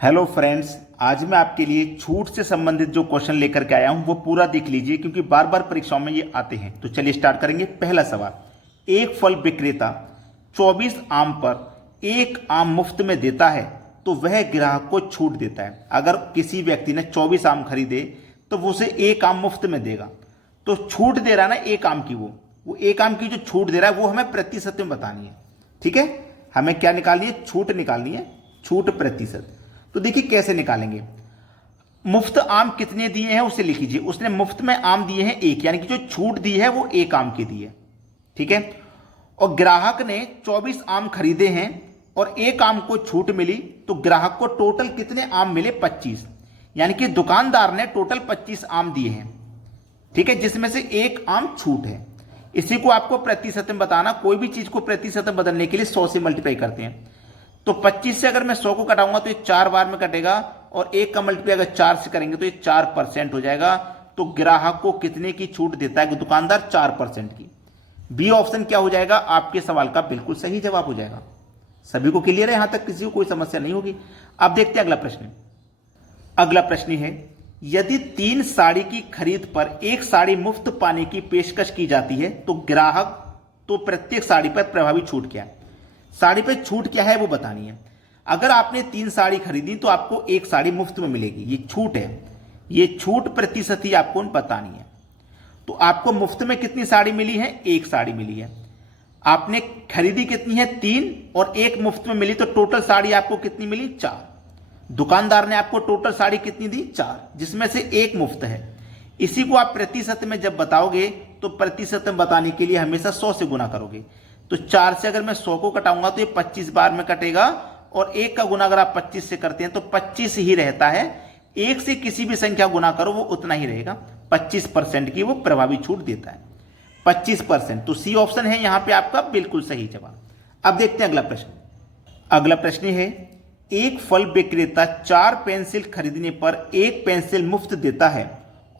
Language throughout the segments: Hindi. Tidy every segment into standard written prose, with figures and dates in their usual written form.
हेलो फ्रेंड्स, आज मैं आपके लिए छूट से संबंधित जो क्वेश्चन लेकर के आया हूं वो पूरा देख लीजिए, क्योंकि बार बार परीक्षाओं में ये आते हैं। तो चलिए स्टार्ट करेंगे। पहला सवाल, एक फल विक्रेता 24 आम पर एक आम मुफ्त में देता है तो वह ग्राहक को छूट देता है। अगर किसी व्यक्ति ने 24 आम खरीदे तो वो उसे एक आम मुफ्त में देगा। तो छूट दे रहा है ना एक आम की, वो एक आम की जो छूट दे रहा है वो हमें प्रतिशत में बतानी है। ठीक है, हमें क्या निकालनी है? छूट निकालनी है, छूट प्रतिशत। तो देखिए कैसे निकालेंगे। मुफ्त आम कितने दिए हैं उसे लिख लीजिए। उसने मुफ्त में आम दिए हैं एक, यानी कि जो छूट दी है वो एक आम की दी है। ठीक है, और ग्राहक ने 24 आम खरीदे हैं और एक आम को छूट मिली, तो ग्राहक को टोटल कितने आम मिले? 25। यानी कि दुकानदार ने टोटल 25 आम दिए हैं। ठीक है, जिसमें से एक आम छूट है। इसी को आपको प्रतिशत में बताना। कोई भी चीज को प्रतिशत में बदलने के लिए 100 से मल्टीप्लाई करते हैं। तो 25 से अगर मैं 100 को घटाऊंगा तो ये 4 बार में कटेगा, और एक का मल्टीप्लाई अगर 4 से करेंगे तो ये 4% हो जाएगा। तो ग्राहक को कितने की छूट देता है दुकानदार? 4% की। बी ऑप्शन क्या हो जाएगा? आपके सवाल का बिल्कुल सही जवाब हो जाएगा। सभी को क्लियर है? यहां तक किसी को कोई समस्या नहीं होगी। अब देखते हैं अगला प्रश्न। अगला प्रश्न है, यदि 3 साड़ी की खरीद पर एक साड़ी मुफ्त पाने की पेशकश की जाती है तो ग्राहक तो प्रत्येक साड़ी पर प्रभावी छूट क्या है? साड़ी पे छूट क्या है वो बतानी है। अगर आपने 3 साड़ी खरीदी तो आपको एक साड़ी मुफ्त में मिलेगी, ये छूट है। ये छूट प्रतिशत ही आपको बतानी है। तो आपको मुफ्त में कितनी साड़ी मिली है? एक साड़ी मिली है। आपने खरीदी कितनी है? 3, और एक मुफ्त में मिली, तो टोटल साड़ी आपको कितनी मिली? 4। दुकानदार ने आपको टोटल साड़ी कितनी दी? 4, जिसमें से एक मुफ्त है। इसी को आप प्रतिशत में जब बताओगे तो प्रतिशत में बताने के लिए हमेशा 100 से गुना करोगे। तो 4 से अगर मैं 100 को घटाऊंगा तो ये 25 बार में कटेगा, और एक का गुना अगर आप 25 से करते हैं तो 25 ही रहता है। एक से किसी भी संख्या गुना करो वो उतना ही रहेगा। 25% की वो प्रभावी छूट देता है, 25%। तो सी ऑप्शन है यहां पे आपका बिल्कुल सही जवाब। अब देखते हैं अगला प्रश्न। अगला प्रश्न है, एक फल विक्रेता 4 पेंसिल खरीदने पर एक पेंसिल मुफ्त देता है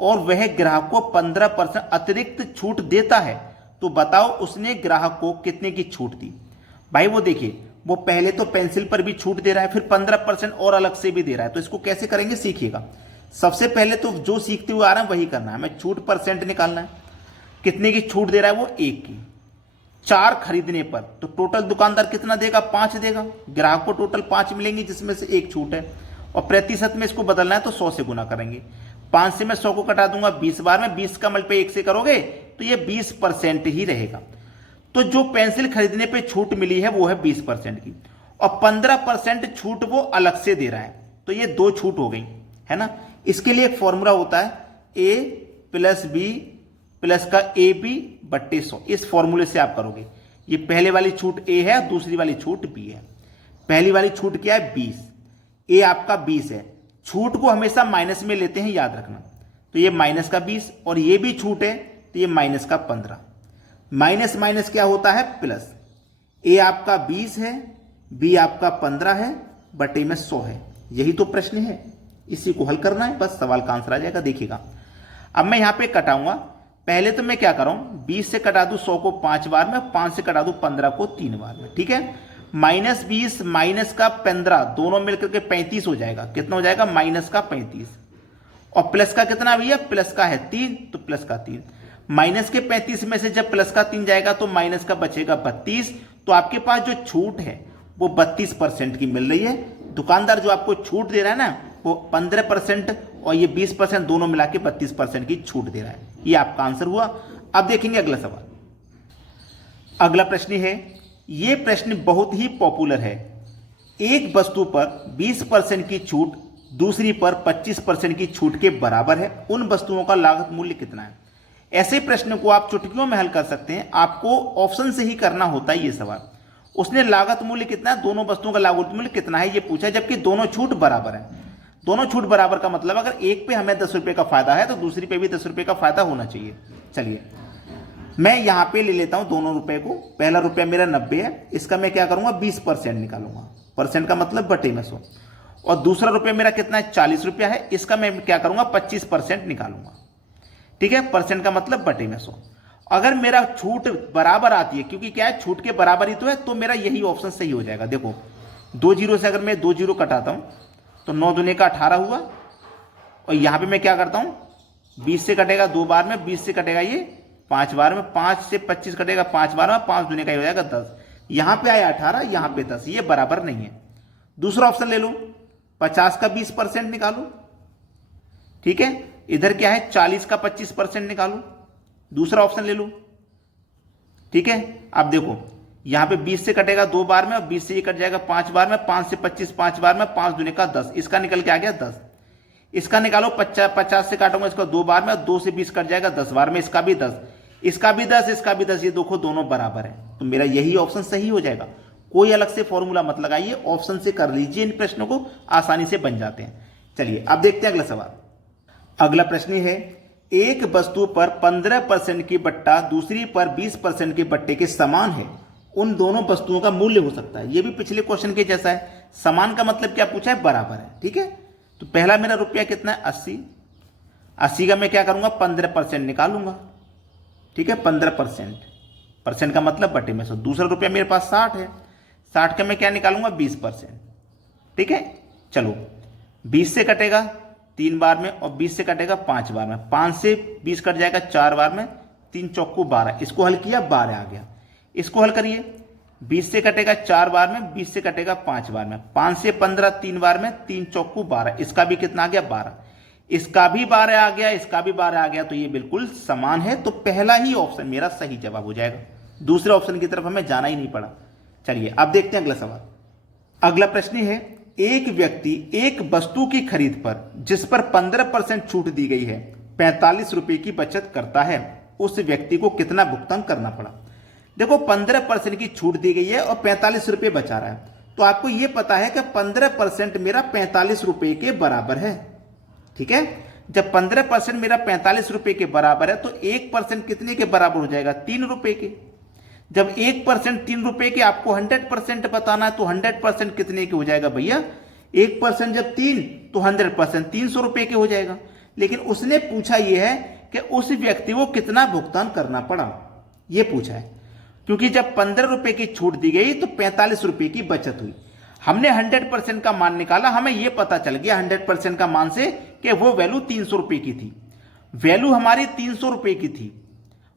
और वह ग्राहक को 15% अतिरिक्त छूट देता है। तो बताओ उसने ग्राहक को कितने की छूट दी? भाई वो देखिए, वो पहले तो पेंसिल पर भी छूट दे रहा है, फिर 15% और अलग से भी दे रहा है। तो इसको कैसे करेंगे सीखिएगा। सबसे पहले तो जो सीखते हुए आ रहा है वही करना है, हमें छूट परसेंट निकालना है। कितने की छूट दे रहा है वो? एक की। 4 खरीदने पर तो टोटल दुकानदार कितना देगा? 5 देगा। ग्राहक को टोटल 5 मिलेंगी, जिसमें से एक छूट है। और प्रतिशत में इसको बदलना है तो 100 से गुना करेंगे। 5 से मैं 100 को कटा दूंगा 20 बार में, 20 का मल्टीप्लाई 1 से करोगे तो ये 20% ही रहेगा। तो जो पेंसिल खरीदने पे छूट मिली है वो है 20% की, और 15% छूट वो अलग से दे रहा है। तो ये 2 छूट हो गई, है ना। इसके लिए एक फॉर्मूला होता है, ए प्लस बी प्लस का ए बी बट्टे 100। इस फॉर्मूले से आप करोगे। ये पहले वाली छूट ए है, दूसरी वाली छूट बी है। पहली वाली छूट क्या है? 20। ए आपका 20 है। छूट को हमेशा माइनस में लेते हैं, याद रखना। तो ये माइनस का 20, और ये भी छूट है तो ये माइनस का 15। माइनस माइनस क्या होता है? प्लस। ए आपका 20 है, बी आपका 15 है, बटे में 100 है। यही तो प्रश्न है, इसी को हल करना है, बस सवाल का आंसर आ जाएगा। देखिएगा, अब मैं यहां पे कटाऊंगा। पहले तो मैं क्या करूं, 20 से कटा दूं 100 को 5 बार में, 5 से कटा दूं 15 को 3 बार में। ठीक है, -20 माइनस का 15 दोनों मिलकर के 35 हो जाएगा। कितना हो जाएगा? माइनस का 35। और प्लस का कितना भैया? प्लस का है 3, तो प्लस का 3। माइनस के 35 में से जब प्लस का 3 जाएगा तो माइनस का बचेगा 32। तो आपके पास जो छूट है वो 32% की मिल रही है। दुकानदार जो आपको छूट दे रहा है ना, वो 15% और ये 20% दोनों मिला के 32% की छूट दे रहा है। ये आपका आंसर हुआ। अब देखेंगे अगला सवाल। अगला प्रश्न है, ये प्रश्न बहुत ही पॉपुलर है। एक वस्तु पर 20% की छूट दूसरी पर 25% की छूट के बराबर है। उन वस्तुओं का लागत मूल्य कितना है? ऐसे प्रश्न को आप चुटकियों में हल कर सकते हैं। आपको ऑप्शन से ही करना होता है ये सवाल। उसने लागत मूल्य कितना है, दोनों वस्तुओं का लागत मूल्य कितना है ये पूछा, जबकि दोनों छूट बराबर है। दोनों छूट बराबर का मतलब अगर एक पे हमें 10 रुपए का फायदा है तो दूसरी पे भी 10 रुपए का फायदा होना चाहिए। चलिए मैं यहां पे ले लेता हूं दोनों रुपए को। पहला रुपया मेरा 90 है, इसका मैं क्या करूंगा? 20% निकालूंगा। परसेंट का मतलब बटे में 100। और दूसरा रुपया मेरा कितना है? 40 रुपया है, इसका मैं क्या करूंगा? 25% निकालूंगा। ठीक है, परसेंट का मतलब बटे में 100। अगर मेरा छूट बराबर आती है, क्योंकि क्या है छूट के बराबर ही तो है, तो मेरा यही ऑप्शन सही हो जाएगा। देखो 2 जीरो से अगर मैं 2 जीरो कटाता हूं तो 9 दूने का 18 हुआ। और यहाँ पे मैं क्या करता हूँ, 20 से कटेगा 2 बार में, 20 से कटेगा ये 5 बार में, 5 से 25 कटेगा 5 बार में, 5 दूने का हो जाएगा 10। यहाँ पे आया 18, यहाँ पे 10, ये बराबर नहीं है। दूसरा ऑप्शन ले लो, 50 का 20% निकालो। ठीक है, इधर क्या है, 40 का 25% निकालो। दूसरा ऑप्शन ले लो। ठीक है, अब देखो यहां पे 20 से कटेगा 2 बार में, और 20 से ये कट जाएगा 5 बार में, 5 से 25 5 बार में, 5 दूने का 10, इसका निकल के आ गया 10। इसका निकालो, 50 से काटूंगा इसको 2 बार में, 2 से 20 कट जाएगा 10 बार में, इसका भी 10, इसका भी 10, इसका भी 10, ये देखो दोनों बराबर है, तो मेरा यही ऑप्शन सही हो जाएगा। कोई अलग से फॉर्मूला मत लगाइए, ऑप्शन से कर लीजिए, इन प्रश्नों को आसानी से बन जाते हैं। चलिए अब देखते हैं अगला सवाल। अगला प्रश्न है, एक वस्तु पर 15% की बट्टा दूसरी पर 20% के बट्टे के समान है, उन दोनों वस्तुओं का मूल्य हो सकता है। यह भी पिछले क्वेश्चन के जैसा है। समान का मतलब क्या पूछा है, बराबर है। ठीक है, तो पहला मेरा रुपया कितना है, 80। 80 का मैं क्या करूंगा, 15% निकालूंगा। ठीक है, 15% का मतलब बटे में 100। दूसरा रुपया मेरे पास 60 है, 60 का मैं क्या निकालूंगा, 20%। ठीक है, चलो 20 से कटेगा 3 बार में, और 20 से कटेगा 5 बार में, 5 से 20 कट जाएगा 4 बार में, 3 चौको 12, इसको हल किया 12 आ गया। इसको हल करिए, 20 से कटेगा 4 बार में, 20 से कटेगा 5 बार में, 5 से 15 3 बार में, 3 चौको 12, इसका भी कितना आ गया, 12, इसका भी 12 आ गया, इसका भी 12 आ गया, तो ये बिल्कुल समान है। तो पहला ही ऑप्शन मेरा सही जवाब हो जाएगा, दूसरे ऑप्शन की तरफ हमें जाना ही नहीं पड़ा। चलिए अब देखते हैं अगला सवाल। अगला प्रश्न है, एक व्यक्ति एक वस्तु की खरीद पर जिस पर 15% छूट दी गई है 45 रुपए की बचत करता है, उस व्यक्ति को कितना भुगतान करना पड़ा। देखो 15% की छूट दी गई है और 45 रुपए बचा रहा है, तो आपको यह पता है कि 15% मेरा 45 रुपए के बराबर है। ठीक है, जब 15% मेरा 45 रुपए के बराबर है, तो 1% कितने के बराबर हो जाएगा, 3 रुपए के। जब 1% 3 रुपए के, आपको 100% बताना है, तो 100% कितने के हो जाएगा भैया, 1% जब 3, तो 100% 300 रुपए के हो जाएगा। लेकिन उसने पूछा यह है कि उस व्यक्ति को कितना भुगतान करना पड़ा, यह पूछा है। क्योंकि जब 15 रुपए की छूट दी गई तो 45 रुपए की बचत हुई। हमने 100% का मान निकाला, हमें यह पता चल गया 100% का मान से कि वो वैल्यू 300 रुपए की थी। वैल्यू हमारी 300 रुपए की थी,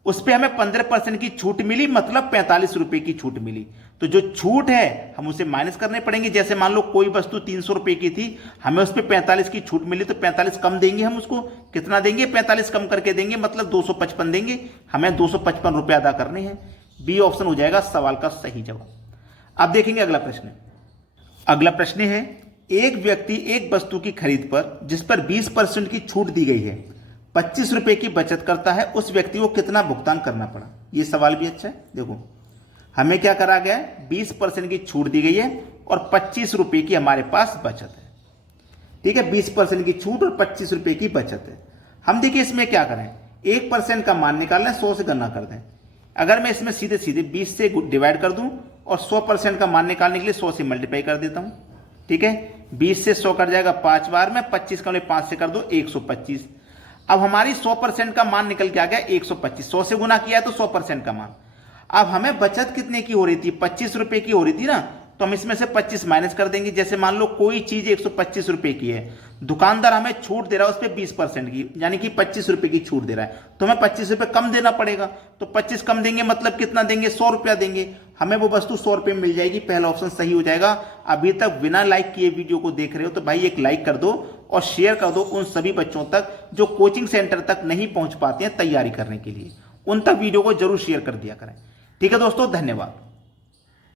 उस पर हमें 15% की छूट मिली, मतलब 45 रुपए की छूट मिली। तो जो छूट है हम उसे माइनस करने पड़ेंगे। जैसे मान लो कोई वस्तु 300 रुपए की थी, हमें उस पर 45 की छूट मिली, तो 45 कम देंगे, हम उसको कितना देंगे, 45 कम करके देंगे, मतलब 255 देंगे। हमें 255 रुपए अदा करने हैं। बी ऑप्शन हो जाएगा सवाल का सही जवाब। अब देखेंगे अगला प्रश्न। अगला प्रश्न है, एक व्यक्ति एक वस्तु की खरीद पर जिस पर 20% की छूट दी गई है 25 रुपए की बचत करता है, उस व्यक्ति को कितना भुगतान करना पड़ा। यह सवाल भी अच्छा है। देखो हमें क्या करा गया है, 20% की छूट दी गई है और 25 रुपए की हमारे पास बचत है। ठीक है, 20% की छूट और 25 रुपए की बचत है। हम देखिए इसमें क्या करें, 1% का मान निकालना है, 100 से गणना कर दें। अगर मैं इसमें सीधे सीधे 20 से डिवाइड कर दूं और 100% का मान निकालने के लिए 100 से मल्टीप्लाई कर देता हूं। ठीक है, 20 से 100 कट जाएगा 5 बार में, 25 का 5 से कर दो 125। अब हमारी 100% का मान निकल के आ गया 125। 100 से गुना किया तो 100% का मान। अब हमें बचत कितने की हो रही थी, 25 रुपए की हो रही थी ना, तो हम इसमें से 25 माइनस कर देंगे। जैसे मान लो कोई चीज 125 रुपए की है, दुकानदार हमें छूट दे रहा है उस पर 20% की, यानी कि 25 रुपए की छूट दे रहा है, तो हमें 25 रुपए कम देना पड़ेगा। तो 25 कम देंगे मतलब कितना देंगे, 100 रुपया देंगे। हमें वो वस्तु 100 रुपए में मिल जाएगी। पहला ऑप्शन सही हो जाएगा। अभी तक बिना लाइक किए वीडियो को देख रहे हो तो भाई एक लाइक कर दो और शेयर कर दो उन सभी बच्चों तक जो कोचिंग सेंटर तक नहीं पहुंच पाते हैं तैयारी करने के लिए। उन तक वीडियो को जरूर शेयर कर दिया करें। ठीक है दोस्तों, धन्यवाद।